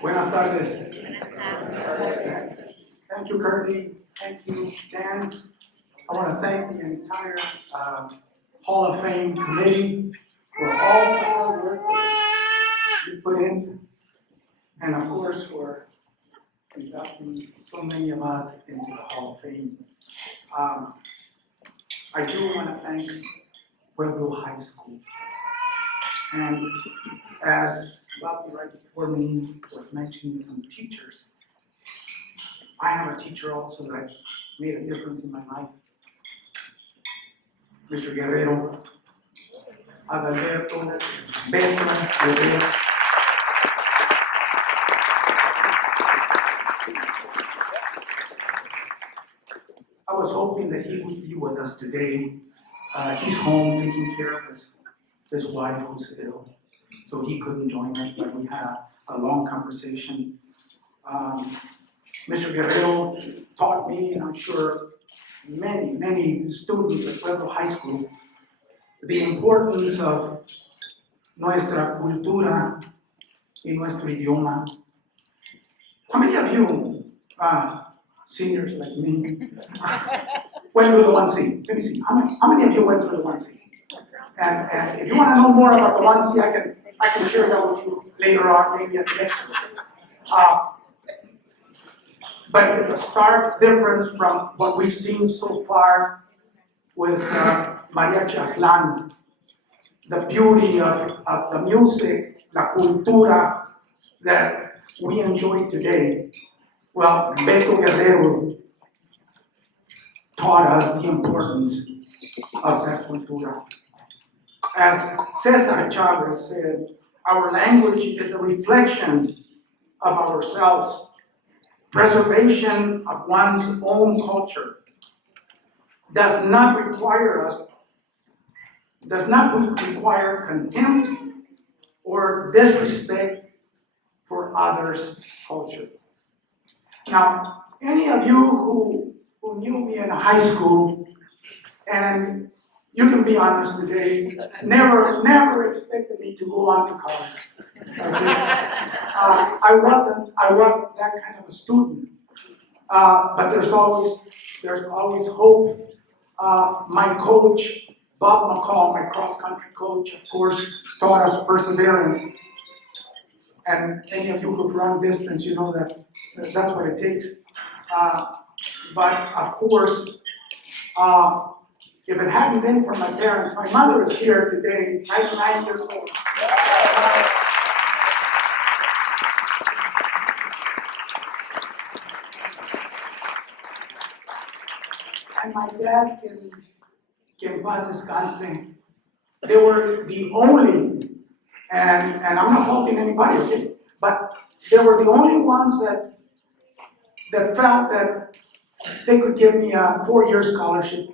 Buenas tardes. Thank you, Curly. Thank you, Dan. I want to thank the entire Hall of Fame committee for all the hard work you put in, and of course for inducting so many of us into the Hall of Fame. I do want to thank Pueblo High School. And as Bobby right before me was mentioning some teachers, I have a teacher also that made a difference in my life. Mr. Guerrero, Adalberto Guerrero. I was hoping that he would be with us today. He's home taking care of his wife who's ill, so he couldn't join us, but we had a long conversation. Mr. Guerrero taught me, and I'm sure many students at Pueblo High School, the importance of nuestra cultura y nuestro idioma. How many of you, seniors like me, went through the 1C? Let me see. How many of you went through the 1C? And if you want to know more about the 1C, I can share that with you later on, maybe at the next one. But it's a stark difference from what we've seen so far with Maria Chaslan. The beauty of the music, la cultura that we enjoy today. Well, Beto Guerrero taught us the importance of that cultura. As Cesar Chavez said, our language is a reflection of ourselves. Preservation of one's own culture does not require contempt or disrespect for others' culture. Now, any of you who knew me in high school, and you can be honest today, never expected me to go on to college. I wasn't that kind of a student, but there's always hope. My coach, Bob McCall, my cross-country coach, of course, taught us perseverance. And any of you who've run distance, you know that's what it takes. But of course, if it hadn't been for my parents, my mother is here today, 99 years old. And my dad, que paz descanse, they were the only, and I'm not faulting anybody, okay, but they were the only ones that felt that they could give me a 4-year scholarship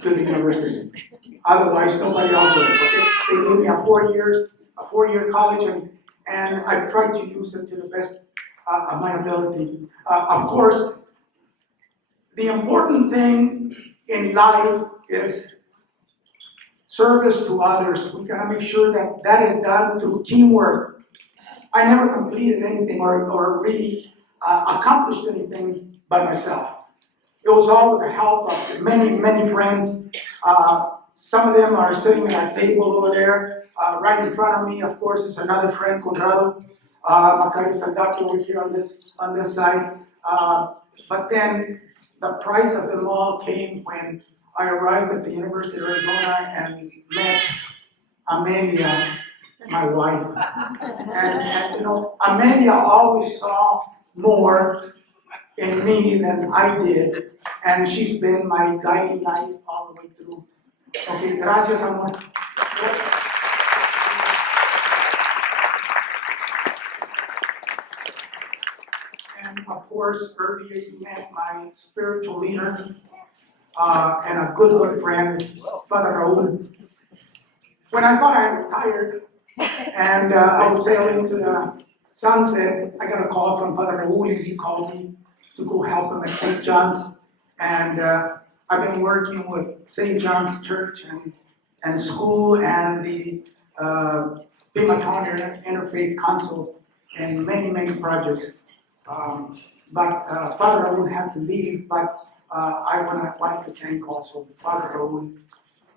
to the university. Otherwise, nobody else would. Okay? They gave me a 4-year college, and I tried to use it to the best of my ability. Of course, the important thing in life is service to others. We gotta make sure that is done through teamwork. I never completed anything or really accomplished anything by myself. It was all with the help of many friends. Some of them are sitting at a table over there. Right in front of me, of course, is another friend, Conrado. Macarius Agapio over here on this side. But then the price of them all came when I arrived at the University of Arizona and met Amelia, my wife. And you know, Amelia always saw more in me than I did, and she's been my guiding light all the way through. Okay, gracias, amor. And of course, earlier you met my spiritual leader and a good friend, Father Raul. When I thought I retired and I was sailing to the sunset, I got a call from Father Raul, and he called me to go help him at St. John's. And I've been working with St. John's Church and school and the Pimatone Interfaith Council in many, many projects. Father Raul had to leave, but I wanted to thank also Father Raul.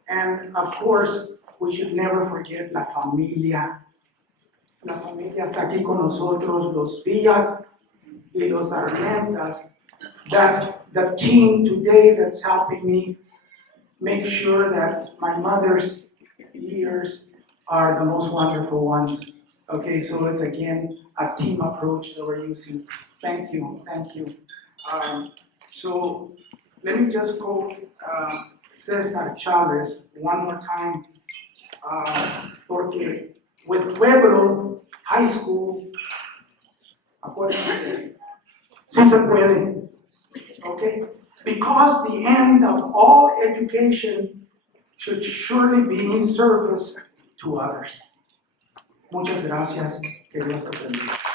And of course, we should never forget La Familia. La Familia está aquí con nosotros, los Villas y los Argentas. That's the team today that's helping me make sure that my mother's years are the most wonderful ones. Okay, so it's again a team approach that we're using. Thank you, thank you. So let me just quote Cesar Chavez one more time, porque with Pueblo High School, acuérdense, sí se puede, okay? Because the end of all education should surely be in service to others. Muchas gracias. Que Dios te bendiga.